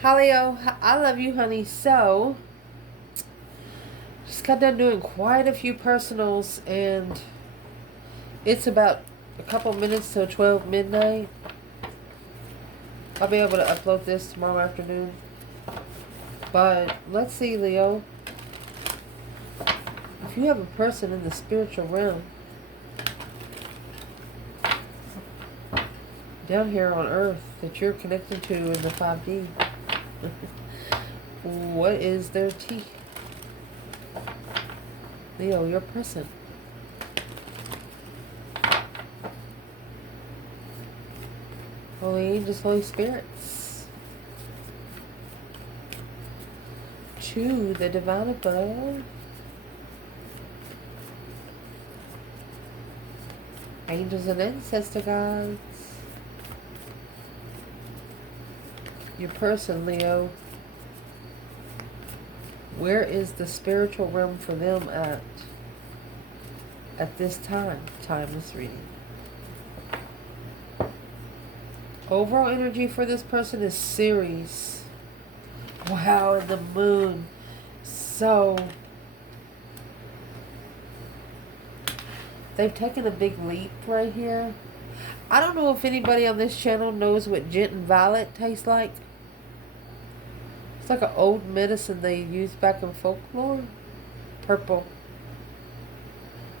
Hi Leo, I love you, honey. So, just got done doing quite a few personals, and it's about a couple minutes till 12 midnight. I'll be able to upload this tomorrow afternoon. But let's see, Leo. If you have a person in the spiritual realm down here on Earth that you're connected to in the 5D, what is their T? Leo, your person. Holy angels, Holy spirits. 2, the divine above. Angels and ancestor gods. Your person, Leo. Where is the spiritual realm for them at this time? Timeless reading. Overall energy for this person is series. Wow, and the moon. So, they've taken a big leap right here. I don't know if anybody on this channel knows what gent and violet tastes like. It's like an old medicine they used back in folklore. Purple.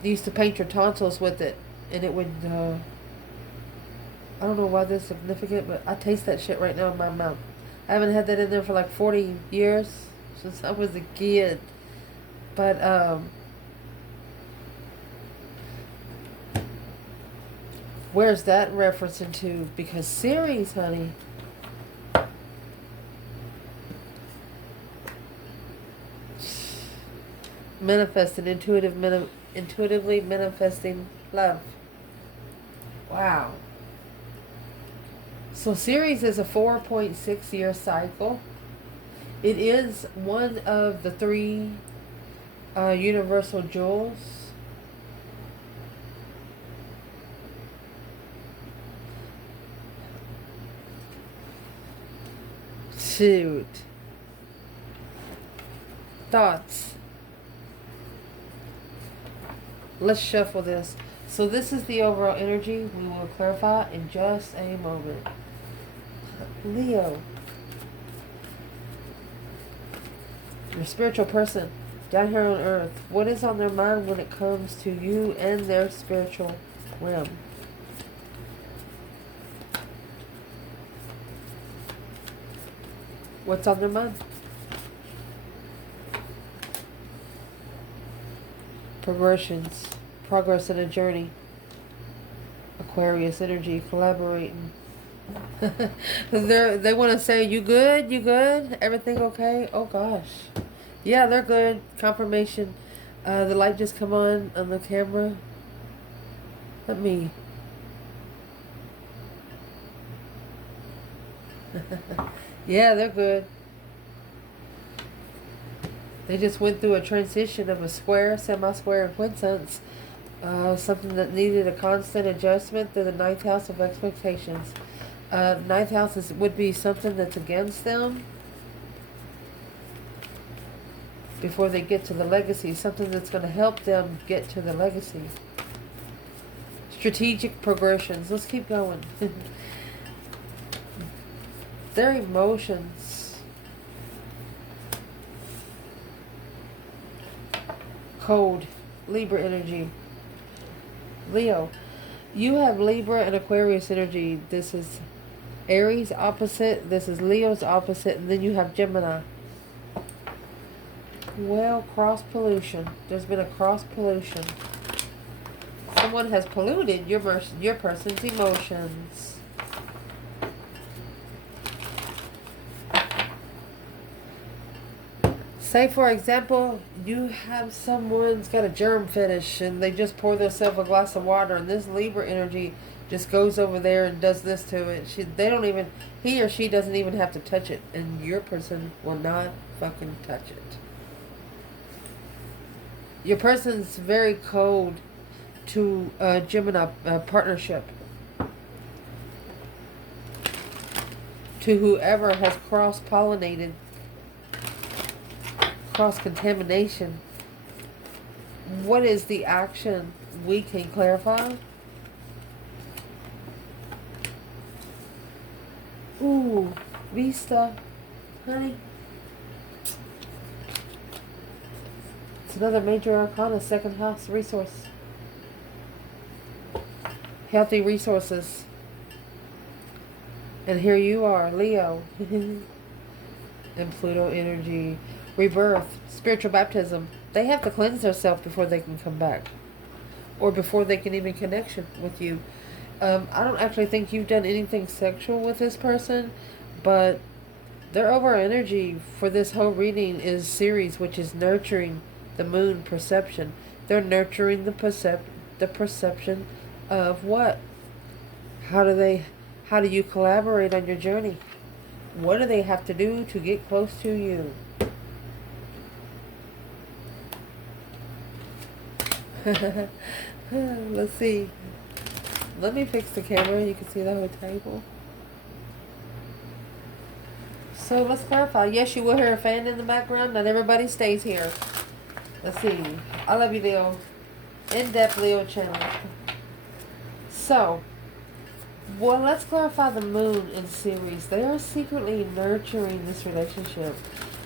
They used to paint your tonsils with it, and it would, I don't know why this is significant, but I taste that shit right now in my mouth. I haven't had that in there for like 40 years, since I was a kid. But, where's that referencing to? Because series, honey. Manifesting, intuitively manifesting love. Wow. So series is a 4.6 year cycle. It is one of the 3 universal jewels. Shoot. Thoughts. Let's shuffle this. So this is the overall energy. We will clarify in just a moment. Leo. Your spiritual person down here on Earth. What is on their mind when it comes to you and their spiritual realm? What's on their mind? Progressions. Progress in a journey. Aquarius energy. Collaborating. They want to say, you good? You good? Everything okay? Oh gosh. Yeah, they're good. Confirmation. The light just come on the camera. Let me. Yeah, they're good. They just went through a transition of a square, semi-square, and quincunx. Something that needed a constant adjustment through the 9th house of expectations. 9th house would be something that's against them before they get to the legacy. Something that's going to help them get to the legacy. Strategic progressions. Let's keep going. Their emotions. Code. Libra energy. Leo. You have Libra and Aquarius energy. This is Aries opposite. This is Leo's opposite. And then you have Gemini. Well, cross pollution. There's been a cross pollution. Someone has polluted your person's emotions. Say, for example, you have someone's got a germ fetish and they just pour themselves a glass of water, and this Libra energy just goes over there and does this to it. He or she doesn't even have to touch it, and your person will not fucking touch it. Your person's very cold to Gemini partnership. to whoever has cross-pollinated, cross-contamination. What is the action we can clarify? Ooh, Vista, honey. It's another major arcana, second house resource. Healthy resources. And here you are, Leo. And Pluto energy. Rebirth, spiritual baptism. They have to cleanse themselves before they can come back. Or before they can even connection with you. I don't actually think you've done anything sexual with this person, but their overall energy for this whole reading is Ceres, which is nurturing the moon perception. They're nurturing the perception of what? How do you collaborate on your journey? What do they have to do to get close to you? Let's see. Let me fix the camera. You can see the whole table. So let's clarify. Yes, you will hear a fan in the background. Not everybody stays here. Let's see. I love you, Leo. In-depth Leo channel. So, well, let's clarify the moon in Ceres. They are secretly nurturing this relationship.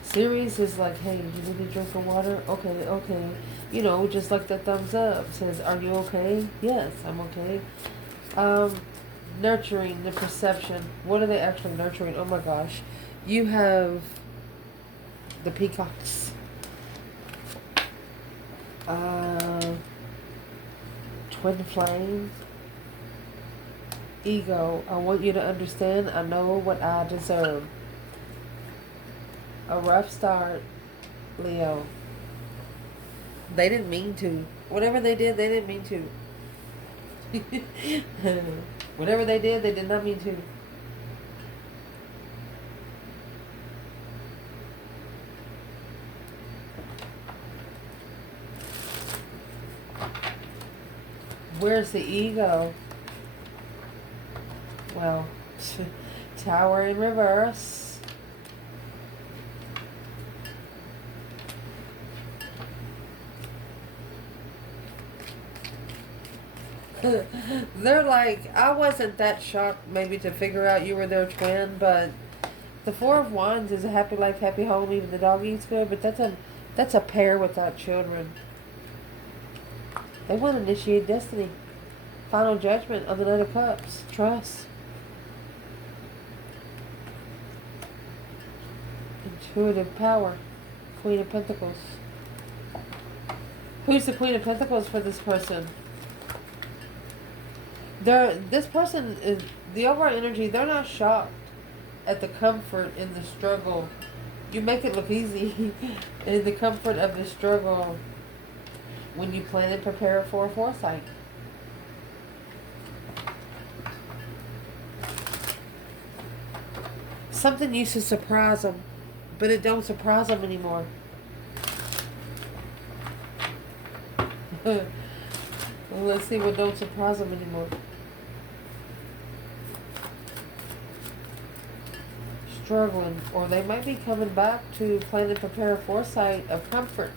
Ceres is like, hey, you need a drink of water? Okay, okay. You know, just like the thumbs up. Says, are you okay? Yes, I'm okay. Nurturing the perception. What are they actually nurturing? Oh my gosh. You have the peacocks. Twin flame. Ego. I want you to understand. I know what I deserve. A rough start, Leo. They didn't mean to. Whatever they did, they didn't mean to. Whatever they did not mean to. Where's the ego? Well, Tower in reverse. They're like, I wasn't that shocked maybe to figure out you were their twin, but the Four of Wands is a happy life, happy home, even the dog eats good, but that's a pair without children. They want to initiate destiny. Final judgment on the Knight of Cups. Trust. Intuitive power. Queen of Pentacles. Who's the Queen of Pentacles for this person? This person is the overall energy. They're not shocked at the comfort in the struggle. You make it look easy. In the comfort of the struggle, when you plan and prepare for foresight. Something used to surprise them, but it don't surprise them anymore. Well, let's see what don't surprise them anymore. Struggling, or they might be coming back to plan and prepare a foresight of comfort.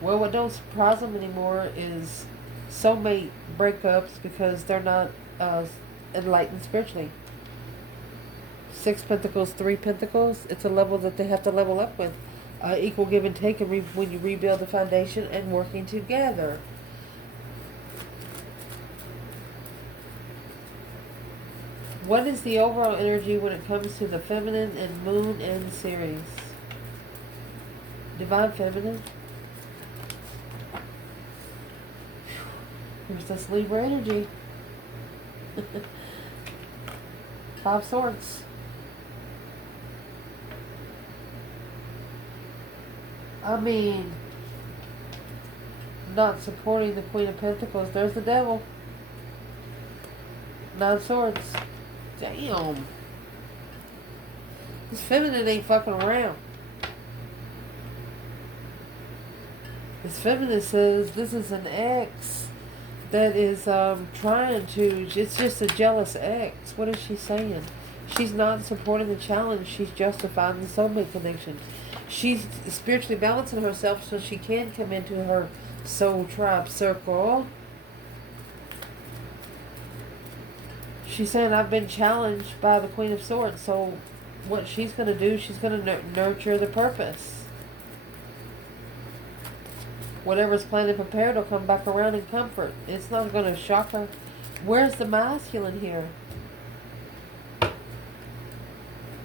Well, what don't surprise them anymore is soulmate breakups because they're not enlightened spiritually. 6 Pentacles, 3 Pentacles. It's a level that they have to level up with. Equal give and take, and when you rebuild the foundation and working together. What is the overall energy when it comes to the feminine and moon and Ceres? Divine feminine. Here's this Libra energy. 5 Swords. I mean, not supporting the Queen of Pentacles. There's the Devil. 9 Swords. Damn. This feminine ain't fucking around. This feminine says this is an ex that is trying to. It's just a jealous ex. What is she saying? She's not supporting the challenge. She's justifying the soulmate connection. She's spiritually balancing herself so she can come into her soul tribe circle. She's saying, I've been challenged by the Queen of Swords. So what she's going to do, she's going to nurture the purpose. Whatever's planned and prepared will come back around in comfort. It's not going to shock her. Where's the masculine here?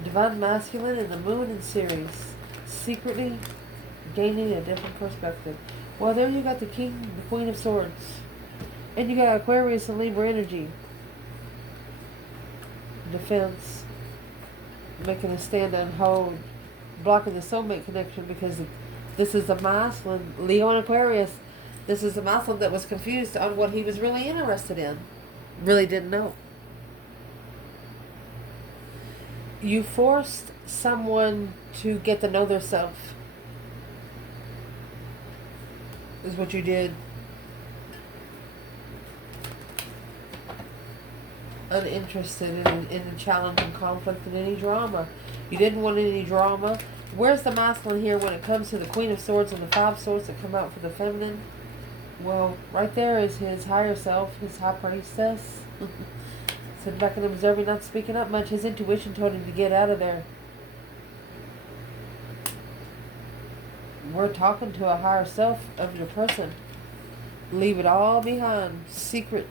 Divine masculine in the moon in series. Secretly gaining a different perspective. Well, there you got the king, the queen of swords. And you got Aquarius and Libra energy. Defense. Making a stand and hold. Blocking the soulmate connection because this is a masculine. Leo and Aquarius. This is a masculine that was confused on what he was really interested in. Really didn't know. You forced someone to get to know themselves. Is what you did. Uninterested in the challenge and conflict and any drama. You didn't want any drama. Where's the masculine here when it comes to the Queen of Swords and the Five Swords that come out for the feminine? Well, right there is his higher self, his high priestess. Sitting back and observing, not speaking up much. His intuition told him to get out of there. We're talking to a higher self of your person. Leave it all behind. Secretly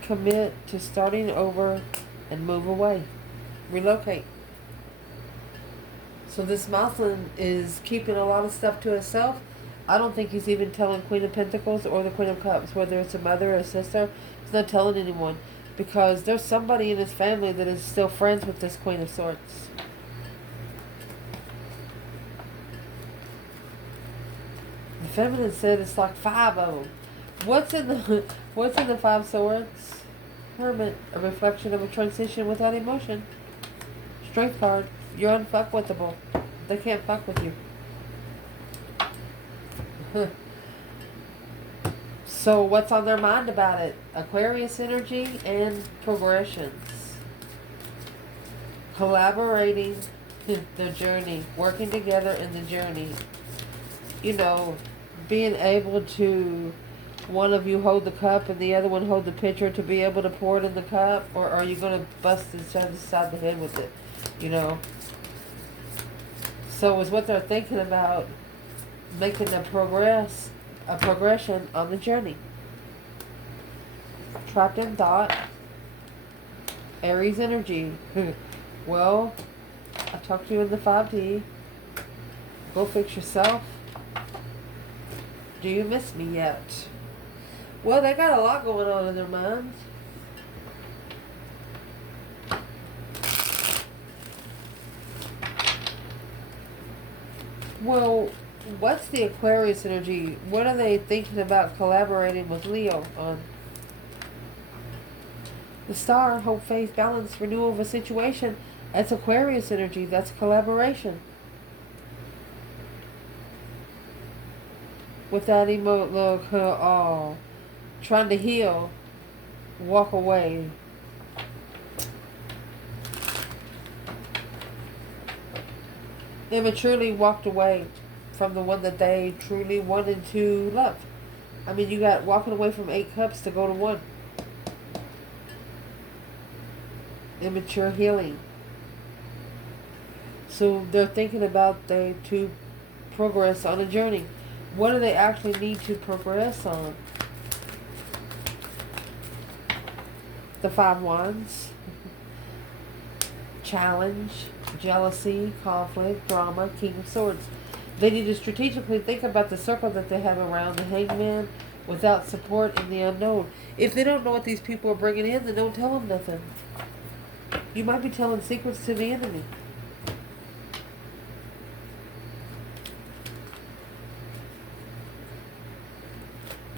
commit to starting over and move away. Relocate. So this masculine is keeping a lot of stuff to himself. I don't think he's even telling Queen of Pentacles or the Queen of Cups, whether it's a mother or a sister. He's not telling anyone. Because there's somebody in his family that is still friends with this Queen of Swords. The feminine said it's like 5 of them. What's in the Five Swords? Hermit, a reflection of a transition without emotion. Strength card. You're unfuckwithable. They can't fuck with you. So what's on their mind about it? Aquarius energy and progressions. Collaborating the journey. Working together in the journey. You know, being able to, one of you hold the cup and the other one hold the pitcher to be able to pour it in the cup? Or are you going to bust each other side the head with it? You know? So is what they're thinking about, making a progression on the journey. Trapped in thought. Aries energy. Well, I talked to you in the 5D. Go fix yourself. Do you miss me yet? Well, they got a lot going on in their minds. Well, what's the Aquarius energy? What are they thinking about collaborating with Leo on? The Star, hope, faith, balance, renewal of a situation. That's Aquarius energy. That's collaboration. Without trying to heal, walk away. Immaturely walked away from the one that they truly wanted to love. I mean, you got walking away from 8 cups to go to 1. Immature healing. So they're thinking about they to progress on a journey. What do they actually need to progress on? The 5 Wands. Challenge, jealousy, conflict, drama, King of Swords. They need to strategically think about the circle that they have around the Hangman without support in the unknown. If they don't know what these people are bringing in, then don't tell them nothing. You might be telling secrets to the enemy.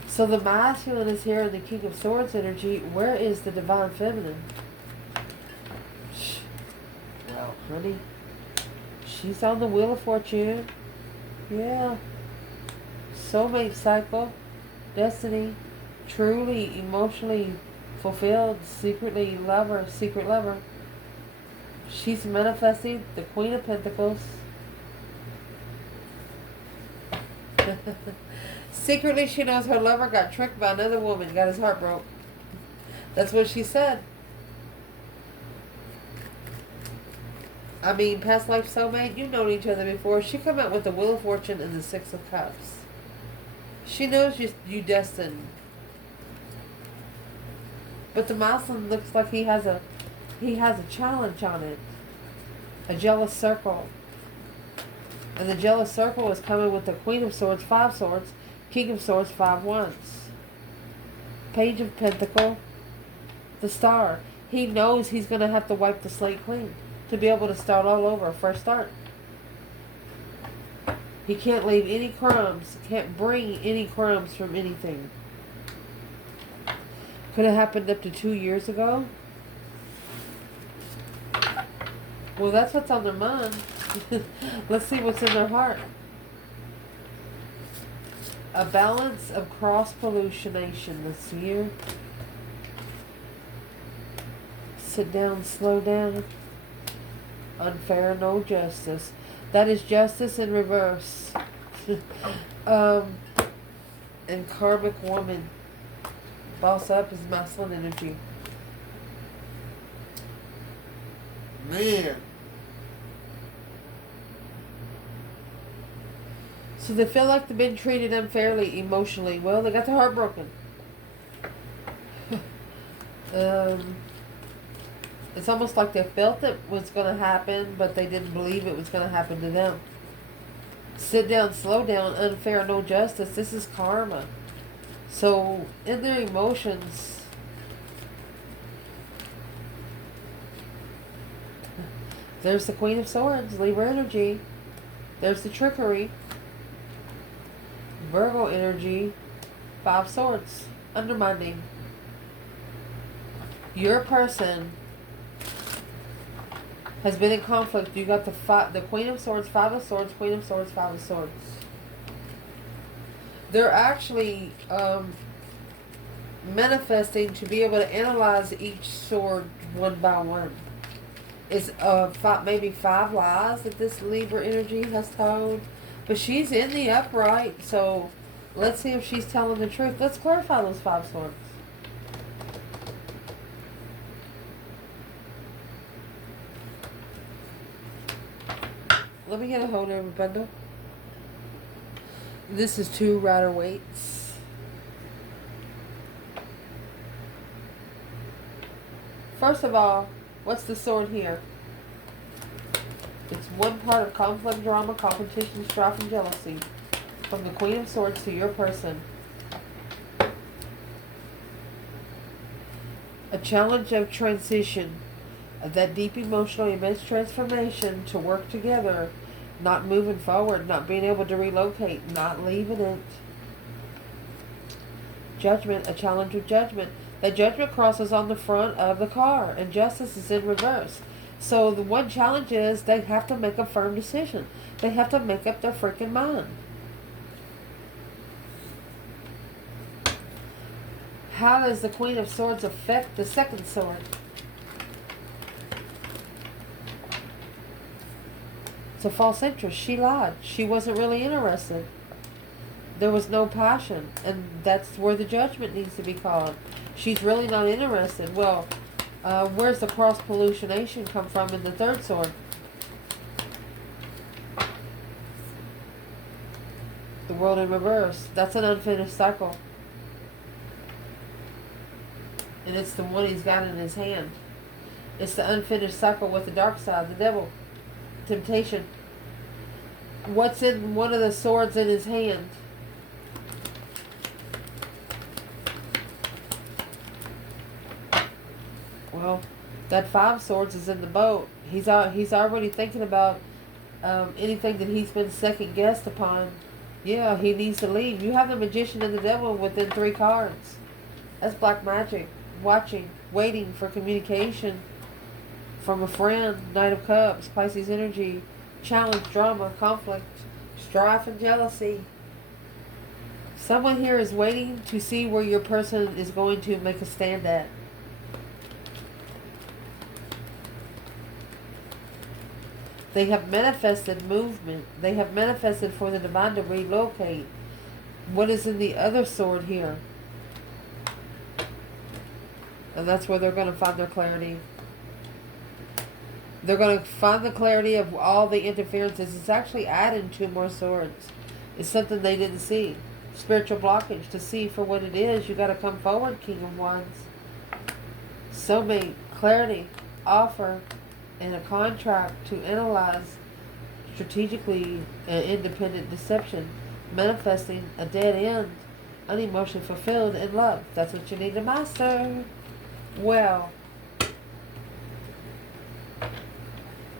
So the masculine is here in the King of Swords energy. Where is the divine feminine? Well, honey, she's on the Wheel of Fortune. Yeah. Soulmate cycle. Destiny. Truly, emotionally fulfilled, secretly lover, secret lover. She's manifesting the Queen of Pentacles. Secretly, she knows her lover got tricked by another woman, got his heart broke. That's what she said. I mean, past life soulmate, you've known each other before. She come out with the Wheel of Fortune and the Six of Cups. She knows you destined. But the Muslim looks like he has a challenge on it. A jealous circle. And the jealous circle is coming with the Queen of Swords, 5 swords, King of Swords, 5 wands. Page of Pentacle, the Star. He knows he's going to have to wipe the slate clean to be able to start all over, a fresh start. He can't leave any crumbs, can't bring any crumbs from anything. Could have happened up to 2 years ago. Well, that's what's on their mind. Let's see what's in their heart. A balance of cross-pollutionation this year. Sit down, slow down. Unfair, no justice. That is justice in reverse. And karmic woman. Boss up is masculine energy. Man. So they feel like they've been treated unfairly emotionally. Well, they got their heart broken. It's almost like they felt it was going to happen, but they didn't believe it was going to happen to them. Sit down, slow down, unfair, no justice. This is karma. So, in their emotions, there's the Queen of Swords, Libra energy. There's the trickery, Virgo energy, 5 swords, undermining. Your person has been in conflict. You got the Queen of Swords, 5 of Swords, Queen of Swords, 5 of Swords. They're actually manifesting to be able to analyze each sword one by one. It's maybe 5 lies that this Libra energy has told. But she's in the upright, so let's see if she's telling the truth. Let's clarify those 5 swords. Let me get a hold of a bundle. This is 2 Rider-Waite's. First of all, what's the sword here? It's 1 part of conflict, drama, competition, strife, and jealousy. From the Queen of Swords to your person. A challenge of transition. Of that deep emotional, immense transformation to work together. Not moving forward, not being able to relocate, not leaving it. Judgment, a challenge of judgment. The judgment cross is on the front of the car, and justice is in reverse. So the one challenge is they have to make a firm decision. They have to make up their freaking mind. How does the Queen of Swords affect the second sword? It's a false interest. She lied. She wasn't really interested. There was no passion. And that's where the judgment needs to be called. She's really not interested. Well, where's the cross-pollutionation come from in the third sword? The world in reverse. That's an unfinished cycle. And it's the one he's got in his hand. It's the unfinished cycle with the dark side, the devil. Temptation. What's in one of the swords in his hand? Well, that 5 swords is in the boat. He's already thinking about anything that he's been second guessed upon. Yeah, he needs to leave. You have the Magician and the Devil within 3 cards. That's black magic. Watching, waiting for communication from a friend. Knight of Cups, Pisces energy, challenge, drama, conflict, strife, and jealousy. Someone here is waiting to see where your person is going to make a stand at. They have manifested movement. They have manifested for the divine to relocate. What is in the other sword here? And that's where they're going to find their clarity. They're going to find the clarity of all the interferences. It's actually adding 2 more swords. It's something they didn't see. Spiritual blockage. To see for what it is, you got to come forward, King of Wands. Soulmate, clarity, offer, and a contract to analyze strategically an independent deception, manifesting a dead end, an emotion fulfilled in love. That's what you need to master. Well,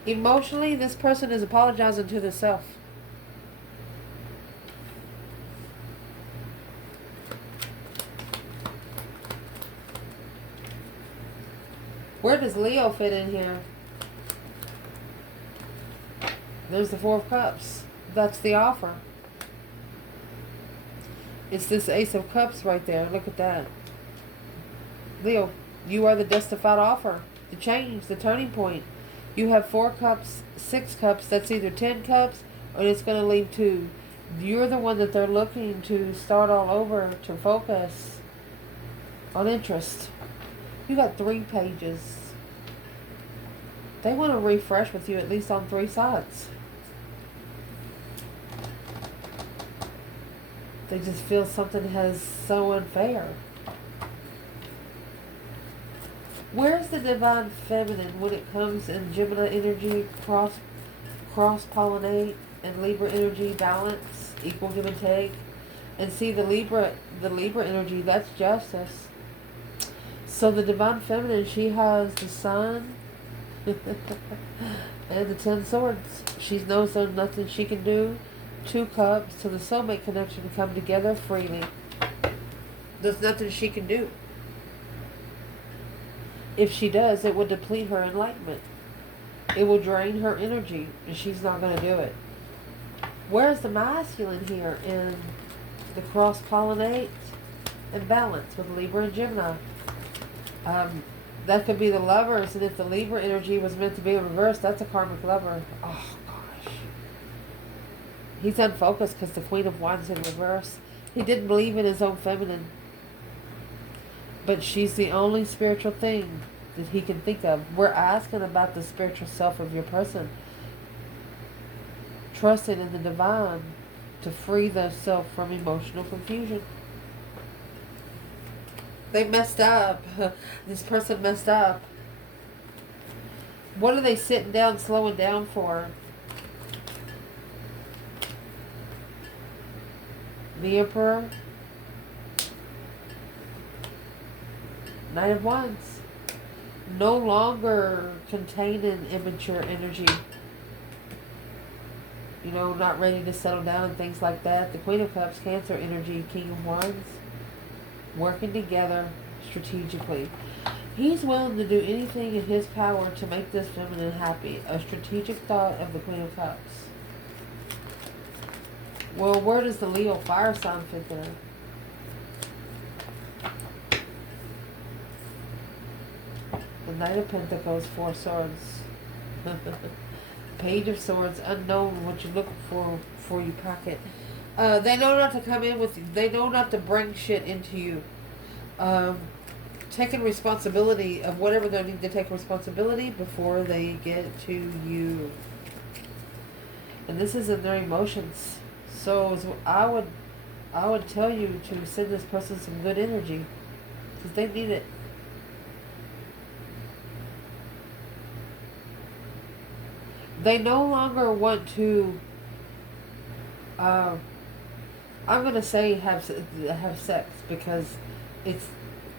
emotionally, this person is apologizing to themselves. Where does Leo fit in here? There's the 4 of Cups. That's the offer. It's this Ace of Cups right there. Look at that. Leo, you are the justified offer. The change, the turning point. You have 4 cups, 6 cups. That's either 10 cups or it's going to leave 2. You're the one that they're looking to start all over, to focus on interest. You got 3 pages. They want to refresh with you at least on 3 sides. They just feel something has so unfair. Where's the divine feminine when it comes in Gemini energy, cross-pollinate, and Libra energy, balance, equal give and take? And see the Libra energy, that's justice. So the divine feminine, she has the sun and the 10 swords. She knows there's nothing she can do. 2 cups to the soulmate connection to come together freely. There's nothing she can do. If she does, it will deplete her enlightenment. It will drain her energy, and she's not going to do it. Where's the masculine here in the cross-pollinate and balance with Libra and Gemini? That could be the lovers, and if the Libra energy was meant to be in reverse, that's a karmic lover. Oh, gosh. He's unfocused because the Queen of Wands in reverse. He didn't believe in his own feminine. But she's the only spiritual thing that he can think of. We're asking about the spiritual self of your person. Trusting in the divine to free themselves from emotional confusion. They messed up. This person messed up. What are they sitting down, slowing down for? The Emperor. Knight of Wands. No longer containing immature energy. You know, not ready to settle down and things like that. The Queen of Cups, Cancer energy, King of Wands. Working together strategically. He's willing to do anything in his power to make this feminine happy. A strategic thought of the Queen of Cups. Well, where does the Leo fire sign fit there? The Knight of Pentacles, 4 swords. Page of Swords, unknown what you're looking for your pocket. They know not to come in with you. They know not to bring shit into you. Taking responsibility of whatever they need to take responsibility before they get to you. And this is in their emotions. So I would tell you to send this person some good energy. Because they need it. They no longer want to, I'm going to say have sex, because it's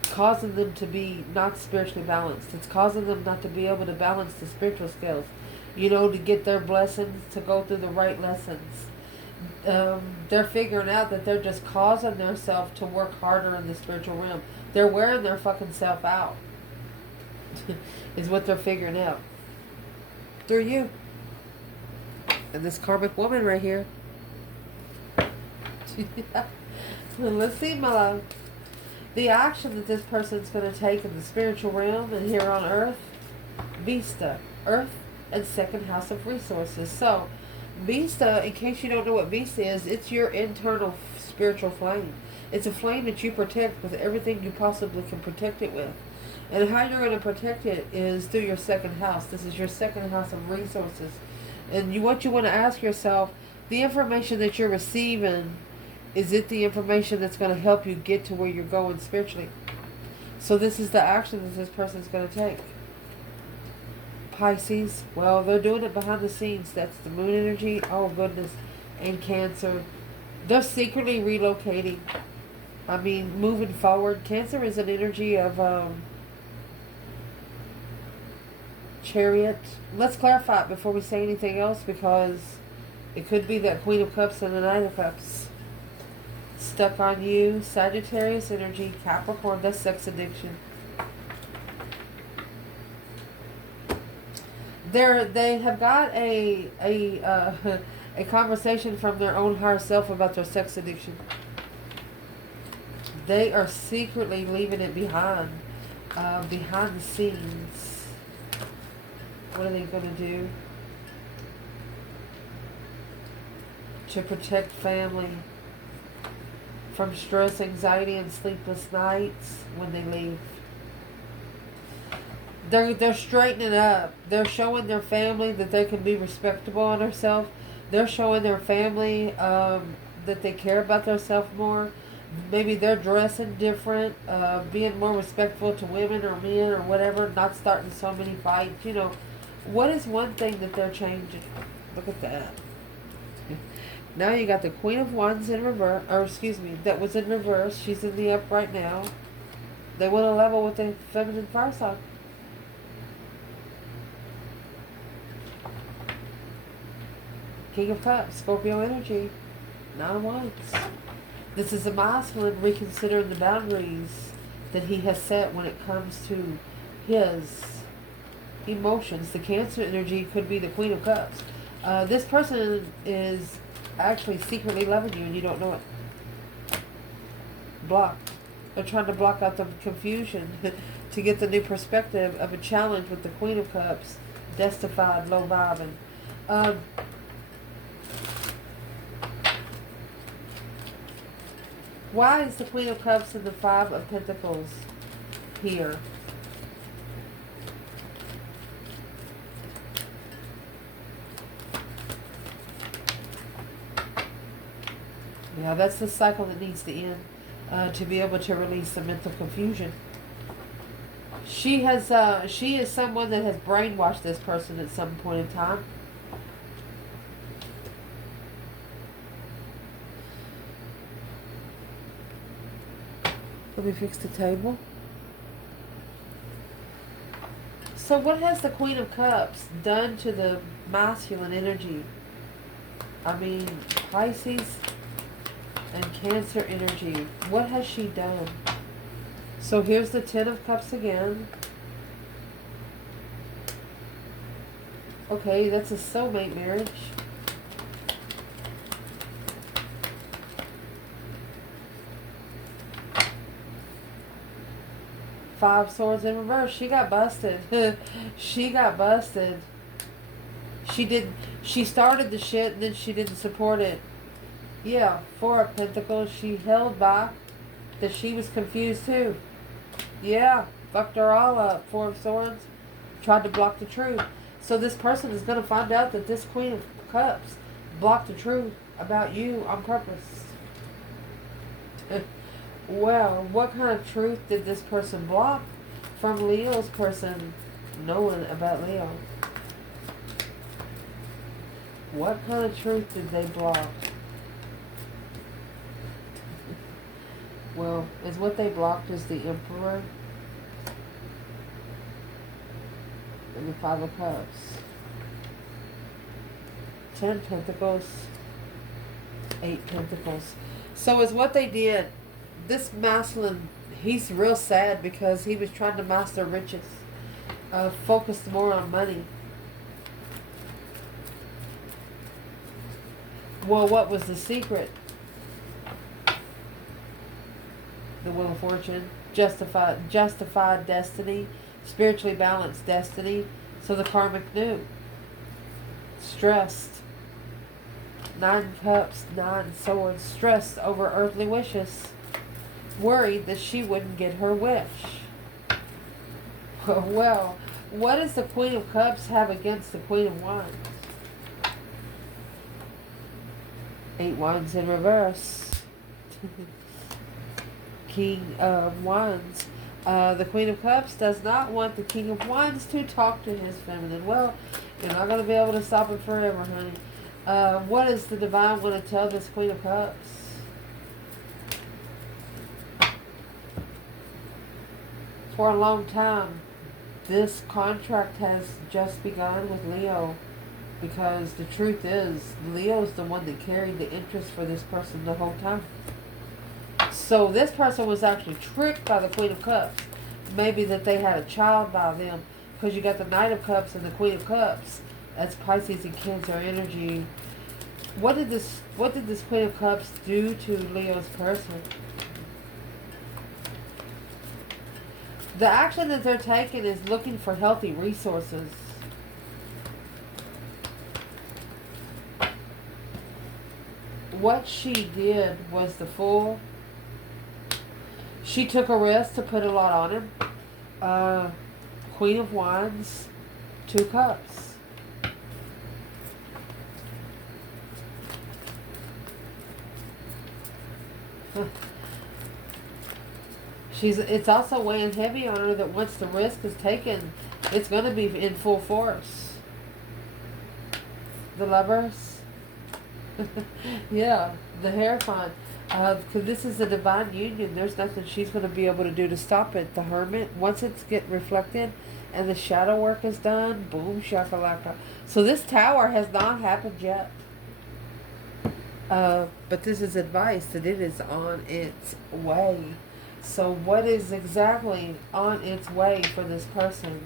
causing them to be not spiritually balanced. It's causing them not to be able to balance the spiritual scales. You know, to get their blessings, to go through the right lessons. They're figuring out that they're just causing themselves to work harder in the spiritual realm. They're wearing their fucking self out. Is what they're figuring out. Through you. And this karmic woman right here. Let's see, my love. The action that this person's going to take in the spiritual realm and here on Earth. Vista, Earth and second house of resources. So, Vista, in case you don't know what Vista is, it's your internal spiritual flame. It's a flame that you protect with everything you possibly can protect it with. And how you're going to protect it is through your second house. This is your second house of resources. And what you want to ask yourself, the information that you're receiving, is it the information that's going to help you get to where you're going spiritually? So this is the action that this person's going to take. Pisces, well, they're doing it behind the scenes. That's the moon energy. Oh, goodness. And Cancer. They're secretly relocating. I mean, moving forward. Cancer is an energy of Chariot. Let's clarify it before we say anything else, because it could be that Queen of Cups and the Knight of Cups. Stuck on you. Sagittarius energy. Capricorn, that's sex addiction. They have got a conversation from their own higher self about their sex addiction. They are secretly leaving it behind the scenes. What are they going to do to protect family from stress, anxiety, and sleepless nights when they leave? They're straightening up. They're showing their family that they can be respectable on themselves. They're showing their family that they care about themselves more. Maybe they're dressing different, being more respectful to women or men or whatever, not starting so many fights. You know, what is one thing that they're changing? Look at that. Now you got the Queen of Wands in reverse, or excuse me, that was in reverse. She's in the upright now. They want to level with the feminine fire sign. King of Cups, Scorpio energy, 9 of Wands. This is a masculine reconsidering the boundaries that he has set when it comes to his emotions. The Cancer energy could be the Queen of Cups. This person is actually secretly loving you and you don't know it. Blocked. They're trying to block out the confusion to get the new perspective of a challenge with the Queen of Cups. Destified, low vibing. Why is the Queen of Cups and the Five of Pentacles here? Yeah, that's the cycle that needs to end to be able to release the mental confusion. She is someone that has brainwashed this person at some point in time. Let me fix the table. So what has the Queen of Cups done to the masculine energy? I mean, Pisces and Cancer energy. What has she done? So here's the Ten of Cups again. Okay, that's a soulmate marriage. Five Swords in reverse. She got busted. She got busted. She started the shit and then she didn't support it. Yeah, Four of Pentacles. She held back that she was confused too. Yeah, fucked her all up. Four of Swords. Tried to block the truth. So this person is going to find out that this Queen of Cups blocked the truth about you on purpose. Well, what kind of truth did this person block from Leo's person knowing about Leo? What kind of truth did they block? Well, is what they blocked is the Emperor and the Five of Cups. 10 Pentacles, 8 Pentacles. So is what they did. This masculine, he's real sad because he was trying to master riches. Focused more on money. Well, what was the secret? the Wheel of Fortune, justified destiny, spiritually balanced destiny. So the karmic knew. Stressed. 9 cups, 9 swords, stressed over earthly wishes, worried that she wouldn't get her wish. Well, what does the Queen of Cups have against the Queen of Wands? 8 wands in reverse. King of Wands. The Queen of Cups does not want the King of Wands to talk to his feminine. Well, you're not going to be able to stop it forever, honey. What does the Divine want to tell this Queen of Cups? For a long time, this contract has just begun with Leo. Because the truth is, Leo's the one that carried the interest for this person the whole time. So this person was actually tricked by the Queen of Cups. Maybe that they had a child by them. Because you got the Knight of Cups and the Queen of Cups. That's Pisces and Cancer energy. What did this Queen of Cups do to Leo's person? The action that they're taking is looking for healthy resources. What she did was the Fool. She took a risk to put a lot on him. Queen of Wands, 2 cups. It's also weighing heavy on her that once the risk is taken, it's going to be in full force. The Lovers. Yeah, the Hierophant. Because this is a divine union. There's nothing she's going to be able to do to stop it. The Hermit, once it's get reflected and the shadow work is done, boom, shakalaka. So this Tower has not happened yet. But this is advice that it is on its way. So what is exactly on its way for this person?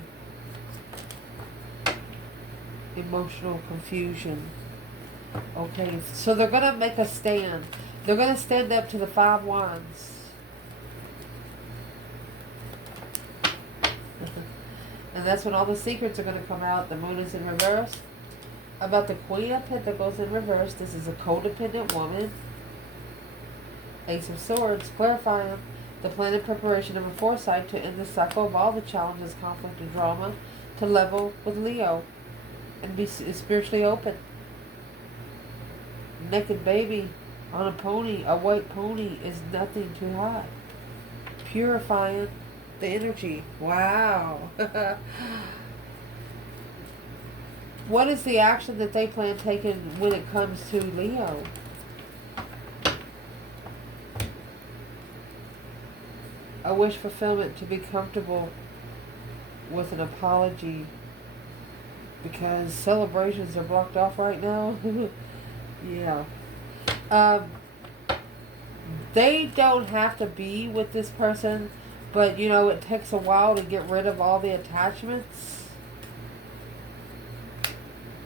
Emotional confusion. Okay, so they're going to make a stand. They're going to stand up to the 5 wands. And that's when all the secrets are going to come out. The Moon is in reverse. About the Queen of Pentacles in reverse. This is a codependent woman. Ace of Swords, clarifying the plan and preparation of a foresight to end the cycle of all the challenges, conflict, and drama, to level with Leo and be spiritually open. Naked baby on a pony, a white pony, is nothing too hot. Purifying the energy. Wow. What is the action that they plan taking when it comes to Leo? A wish fulfillment, to be comfortable with an apology, because celebrations are blocked off right now. Yeah. They don't have to be with this person, but you know, it takes a while to get rid of all the attachments.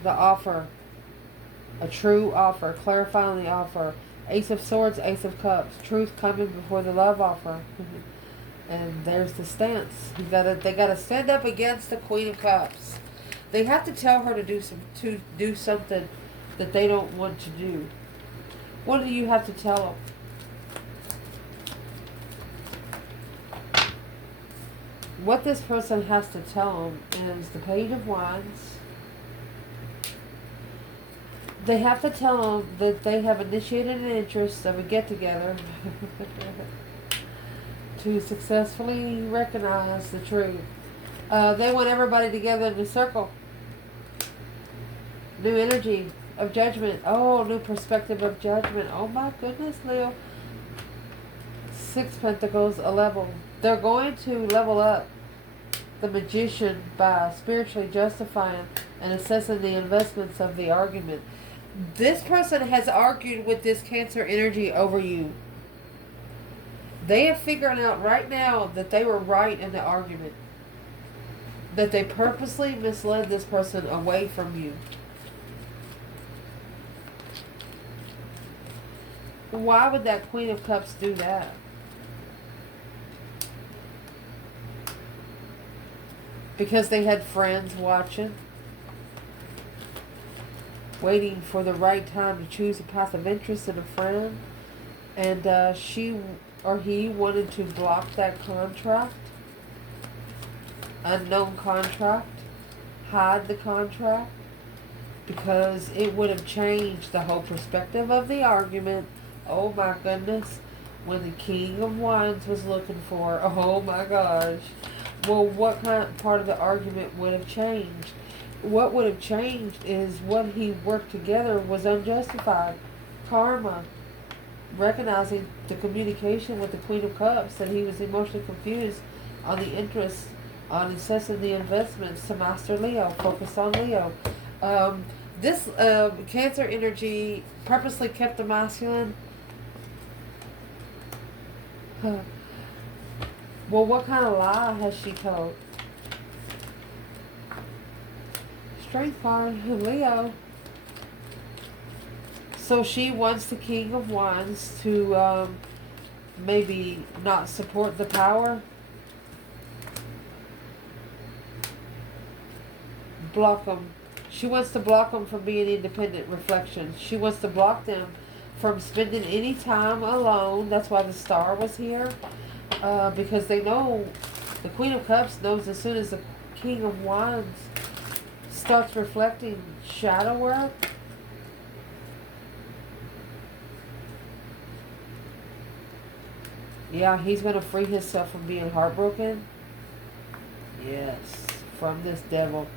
The offer. A true offer. Clarifying the offer. Ace of Swords, Ace of Cups. Truth coming before the love offer. And there's the stance. They gotta stand up against the Queen of Cups. They have to tell her to do something that they don't want to do. What do you have to tell them? What this person has to tell them is the Page of Wands. They have to tell them that they have initiated an interest of a get-together to successfully recognize the truth. They want everybody together in a circle. New energy of judgment. Oh, new perspective of judgment. Oh my goodness, Leo. 6 Pentacles, a level. They're going to level up the Magician by spiritually justifying and assessing the investments of the argument. This person has argued with this Cancer energy over you. They are figuring out right now that they were right in the argument. That they purposely misled this person away from you. Why would that Queen of Cups do that? because they had friends watching, waiting for the right time to choose a path of interest in a friend. And she or he wanted to block that contract, unknown contract, hide the contract, because it would have changed the whole perspective of the argument. Oh my goodness. When the King of Wands was looking for, oh my gosh. Well, what kind of part of the argument would have changed? What would have changed is what he worked together was unjustified. Karma. Recognizing the communication with the Queen of Cups, that he was emotionally confused on the interest, on assessing the investments to Master Leo, focused on Leo. This Cancer energy purposely kept the masculine. Well, what kind of lie has she told? Strength card, Leo. So she wants the King of Wands to maybe not support the power. Block them. She wants to block them from being independent reflections. She wants to block them from spending any time alone. That's why the Star was here. Because they know, the Queen of Cups knows as soon as the King of Wands starts reflecting shadow work, yeah, he's going to free himself from being heartbroken. Yes, from this devil.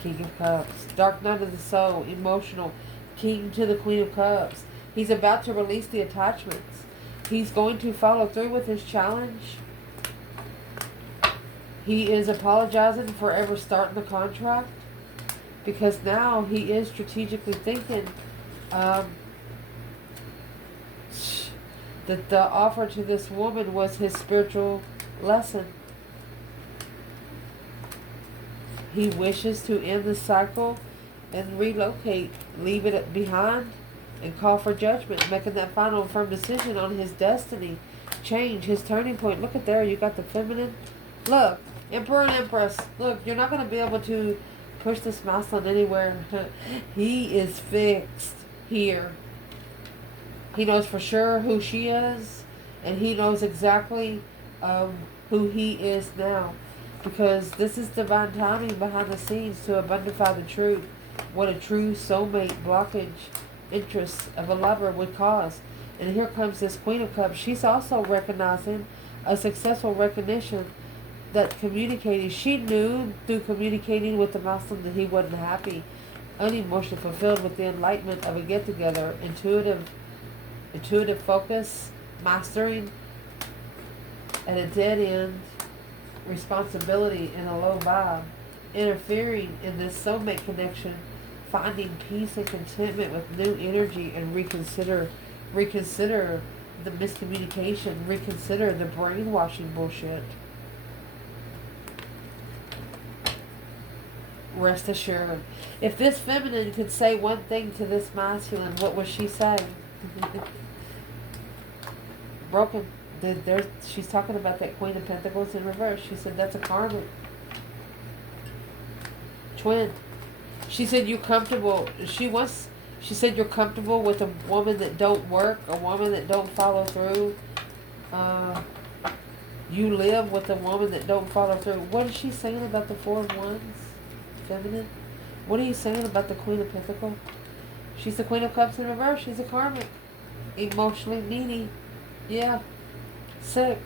King of Cups. Dark night of the soul. Emotional. King to the Queen of Cups. He's about to release the attachments. He's going to follow through with his challenge. He is apologizing for ever starting the contract, because now he is strategically thinking that the offer to this woman was his spiritual lesson. He wishes to end the cycle and relocate, leave it behind, and call for judgment, making that final firm decision on his destiny, change, his turning point. Look at there, you got the feminine. Look, Emperor and Empress. Look, you're not going to be able to push this masculine anywhere. He is fixed here. He knows for sure who she is, and he knows exactly who he is now. Because this is divine timing behind the scenes to abundify the truth. What a true soulmate blockage interest of a lover would cause. And here comes this Queen of Cups. She's also recognizing a successful recognition that communicating, she knew through communicating with the masculine that he wasn't happy, unemotionally fulfilled with the enlightenment of a get-together, intuitive focus, mastering at a dead end, responsibility in a low vibe, interfering in this soulmate connection, finding peace and contentment with new energy, and reconsider the miscommunication, reconsider the brainwashing bullshit. Rest assured. If this feminine could say one thing to this masculine, what was she saying? Broken. She's talking about that Queen of Pentacles in reverse. She said that's a karmic twin. She said you're comfortable. She said you're comfortable with a woman that don't work, a woman that don't follow through. You live with a woman that don't follow through. What is she saying about the Four of Wands? Feminine. What are you saying about the Queen of Pentacles? She's the Queen of Cups in reverse. She's a karmic. Emotionally needy. Yeah. 6.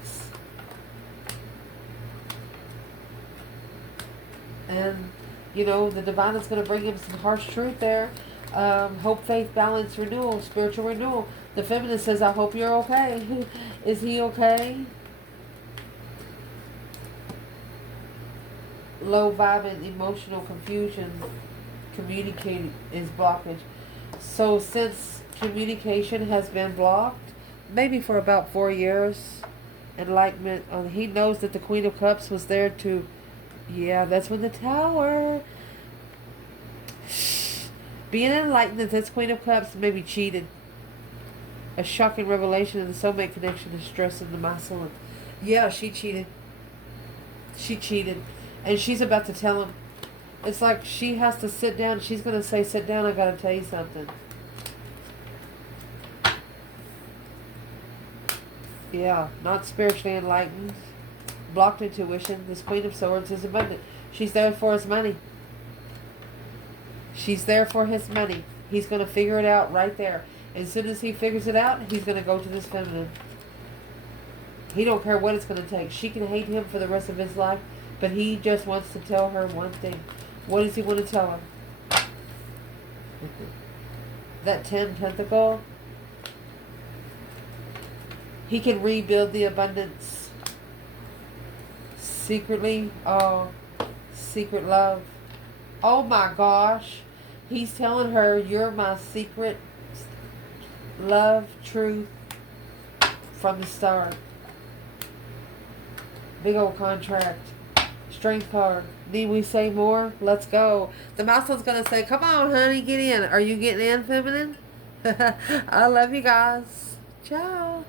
And, the divine is going to bring him some harsh truth there. Hope, faith, balance, renewal, spiritual renewal. The feminine says, I hope you're okay. Is he okay? Low vibing, emotional confusion, communicating is blockage. So since communication has been blocked, maybe for about 4 years, enlightenment, he knows that the Queen of Cups was there to, that's when the Tower, being enlightened that this Queen of Cups maybe cheated. A shocking revelation in the soulmate connection is stressing the masculine. Yeah, she cheated. She cheated. And she's about to tell him. It's like she has to sit down. She's going to say, sit down, I got to tell you something. Yeah, not spiritually enlightened. Blocked intuition. This Queen of Swords is abundant. She's there for his money. She's there for his money. He's going to figure it out right there. As soon as he figures it out, he's going to go to this feminine. He don't care what it's going to take. She can hate him for the rest of his life, but he just wants to tell her one thing. What does he want to tell her? That 10 pentacle. He can rebuild the abundance. Secretly. Oh, secret love. Oh my gosh. He's telling her, you're my secret love, truth from the start. Big old contract. Strength card. Need we say more? Let's go. The mouse one's going to say, come on, honey, get in. Are you getting in, feminine? I love you guys. Ciao.